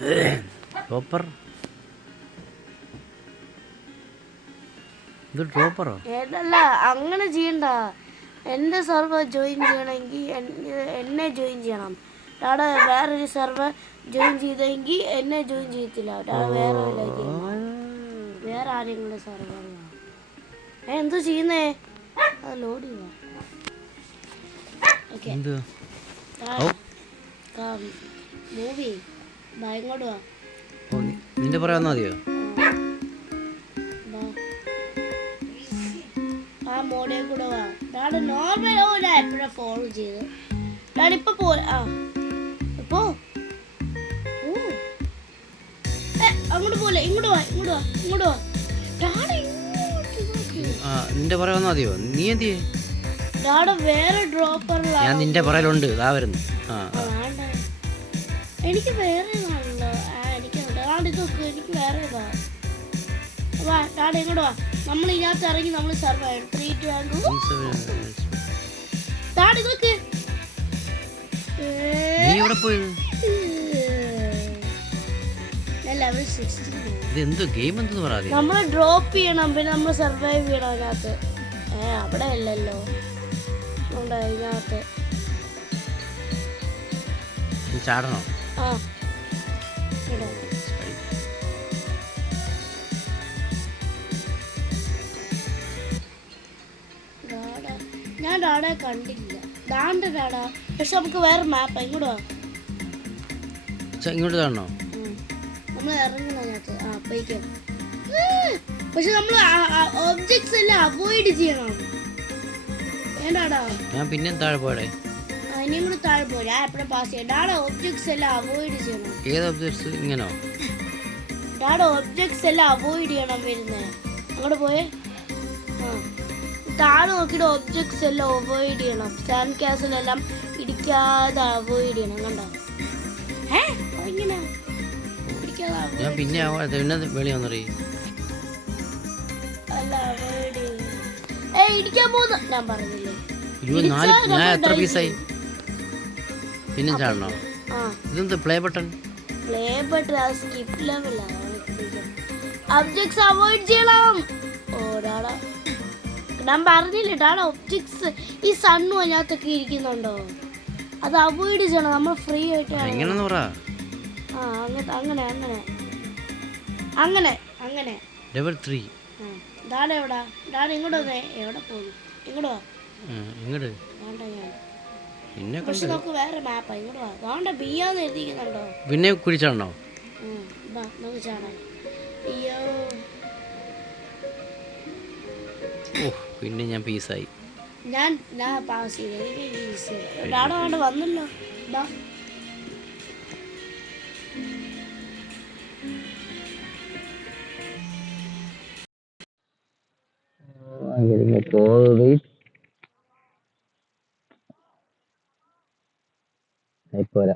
Dropper ഇത് ഡ്രോപ്പറോ? ഏതല്ല, അങ്ങനെ ചെയ്യണ്ട. എൻ്റെ സെർവർ ജോയിൻ ചെയ്യണമെങ്കിൽ എന്നെ ജോയിൻ ചെയ്യണം. അവിടെ വേറൊരു സെർവർ ജോയിൻ ചെയ്തെങ്കിൽ എന്നെ ജോയിൻ ചെയ്യത്തില്ല. വേറെ ആരെങ്കിലും സെർവറിലാണ്. എന്തോ ചെയ്യുന്നേ? അത് ലോഡ് ചെയ്യാം. ഓക്കെ, മൂവി ഇങ്ങോട്ട് വാ. നിന്റെ പറയാൻ മതിയോ? ആ മോഡേ കൂടെ വാ. ഡാഡ് നോർമൽ എപ്പോഴും ഫോളോ ചെയ്ത് ഡാഡ് ഇപ്പൊ പോ. ആ ഇപ്പോ അങ്ങോട്ട് പോലെ ഇങ്ങോട്ട് വാ, ഇങ്ങോട്ട് വാ, ഇങ്ങോട്ട് വാ. ഡാഡ് നിന്റെ പറയാൻ മതിയോ? നീ എന്തിയെ? ഡാഡ് വേറെ ഡ്രോപ്പറിലാണ്. ഞാൻ നിന്റെ പറയലുണ്ട്. ഇതാ വരുന്നു. എനിക്ക് വേറെ ഇതാണല്ലോ. എനിക്ക് എനിക്ക് വേറെ ഇതാ. വാ ഡാഡ് ഇങ്ങോട്ട് വാ. നമ്മൾ ഇതിനകത്ത് ഇറങ്ങി നമ്മൾ സർവൈവ് 3 2 ഡാഡ് ഇതൊക്കെ നീ എവിടെ പോയത്? ലെവൽ 16. ഇത് എന്തോ ഗെയിം എന്തെന്ന് പറയാതെ? നമ്മൾ ഡ്രോപ്പ് ചെയ്യണം, പിന്നെ നമ്മൾ സർവൈവ് ചെയ്യണം അതിനകത്ത്. അവിടെ അല്ലല്ലോ ഇതിനകത്ത് ചാടണോ? ആ ഞാൻ ഡാഡയെ കണ്ടില്ല. ഡാഡാ പക്ഷെ നമുക്ക് വേറെ മാപ്പാ. ഇങ്ങോട്ട് വാ. ഇങ്ങോട്ട് കാണണോ? നമ്മൾ ഇറങ്ങുന്നതിനകത്ത് പോയിക്കാം. പക്ഷെ നമ്മൾ ഒബ്ജക്ട്സ് എല്ലാം അവോയ്ഡ് ചെയ്യണം. വേണ്ടാടാ, ഞാൻ പിന്നെ താഴെ പോയടേ. ഇനിയും കൂടെ താഴെ പോയി. ഞാൻ എപ്പോഴും പാസ് ചെയ്യാം. ഡാഡ ഒബ്ജക്ട്സ് എല്ലാം അവോയ്ഡ് ചെയ്യണം. ഏത് ഒബ്ജക്ട്സ്? ഇങ്ങനോ? ഡാഡ ഒബ്ജക്ട്സ് എല്ലാം അവോയ്ഡ് ചെയ്യണം. വരുന്നേ അങ്ങോട്ട് പോയേ. താഴെ നോക്കിയിട്ട് ഒബ്ജക്ട്സ് എല്ലാം അവോയ്ഡ് ചെയ്യണം. സാൻഡ് കാസിലെല്ലാം ഇടിക്കാതെ അവോയ്ഡ് ചെയ്യണം. കണ്ടോ? ഇങ്ങനെ ഞാൻ പിന്നെ വെളി വന്നറി അല്ല അവോയ്ഡ് ഇടിക്കാൻ പോകുന്ന ഞാൻ പറഞ്ഞില്ലേ. ഞാൻ എത്ര പീസായി? പിന്നെ ചാടണോ? ഇതെന്ത് play button? Play button skip ലെവലാണ്. ഒബ്ജക്ട്സ് അവോയ്ഡ് ചെയ്യണം. ഓടാടാ, ഞാൻ പറഞ്ഞില്ലേ ഡാഡ ഒബ്ജക്ട്സ് ഈ സണ്ണും അതിനകത്തൊക്കെ ഇരിക്കുന്നുണ്ടോ, അത് അവോയ്ഡ് ചെയ്യണം. നമ്മൾ ഫ്രീ ആയിട്ട് എങ്ങനെയെന്ന് പറ. അങ്ങനെ അങ്ങനെ അങ്ങനെ അങ്ങനെ ലെവൽ 3. ഡാഡ എവിടാ? ഡാഡ ഇങ്ങോട്ട് വന്നേ. എവിടെ പോകുന്നു? ഇങ്ങോട്ട് വാ. ഇങ്ങോട്ട് വേണ്ട ഞാൻ പിന്നെ പക്ഷെ നമുക്ക് വേറെ മാപ്പാ. ഇങ്ങോട്ട് വാ. വേണ്ട ബിയാന്ന് എഴുതിക്കുന്നുണ്ടോ? പിന്നെ കുടിച്ചാണോ? നമുക്ക് ചാടാം. അയ്യോ പിന്നെ ഞാൻ പീസായി. ഞാൻ പാസ് ചെയ്തു. ഡാഡ വേണ്ട വന്നല്ലോ. പോരാ.